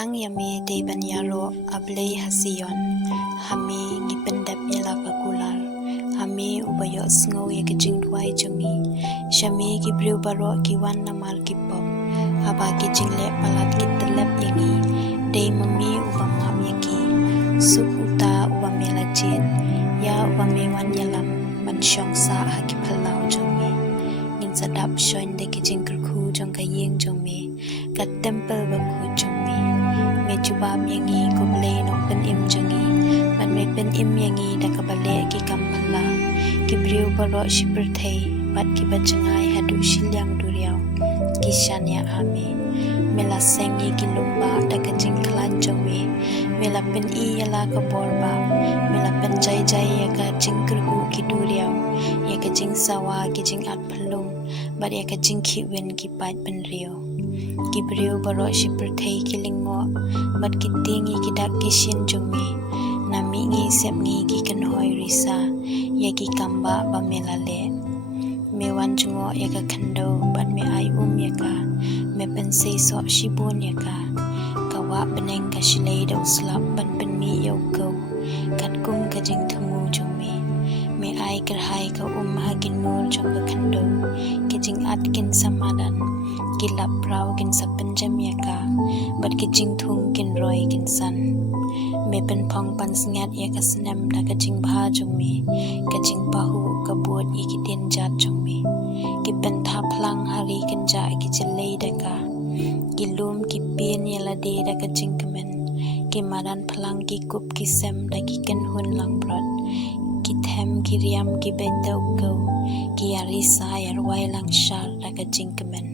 tang yami de ban yaro ablei hasiyon hami ngipendap yala kakular hami ubayo sngo ye kijing duai jongi shami gibriu baro kiwan namal kipop haba kijing le palat kitelep yangi de mami ubamam yaki sup uta ubamela jin ya ubamewan yalam ban shong sa hakipalau jongi ngin sadap shoin de kijing kurku jong kayeng jongmi kat temple baku jongmi me jubam yangi kumle no pen im jongi man me pen im yangi da kabale ki kampala ki briu baro shipurthei bat ki bachangai hadu shilyang duriao ki shanya ame mela sengi ki lumba da kajing klan jongmi mela pen I yala ka borba mela pen jai jai ya ka jingkru ki duriao ya ka jing sawa ki jing at phalung bat ya ka jing ki wen ki pat pen rio ki briu baro shipurthei ki lingmo bat ki tingi ki dak ki shin jongmi nami ngi sep ngi ki kan hoi risa ya ki kamba ba mela le me wan jungo ya ka khando bat me ai ya ka me pen sei so shibon ya ka kawa beneng ka shilei do slap ban pen mi yo ko kat kum ka jing thumu jongmi me ai kar hai ka hagin mul jong ka khando ki jing at kin samadan ki lap rau kin sapan jam ya ka bat ki jing thung kin roi kin san me pen phong pan sngat ya ka snam da ka jing bha jongmi ka jing pahu ka buat I ki tin jat jongmi ki pen tha phlang hari kin ja ki chilei da ka ki lum ki pin yala de da ka jing kemen ki madan phlang ki kup ki sem da ki ken hun lang brot ki them ki riam ki ben da ko ki ari sa yar wai lang shal da ka jing kemen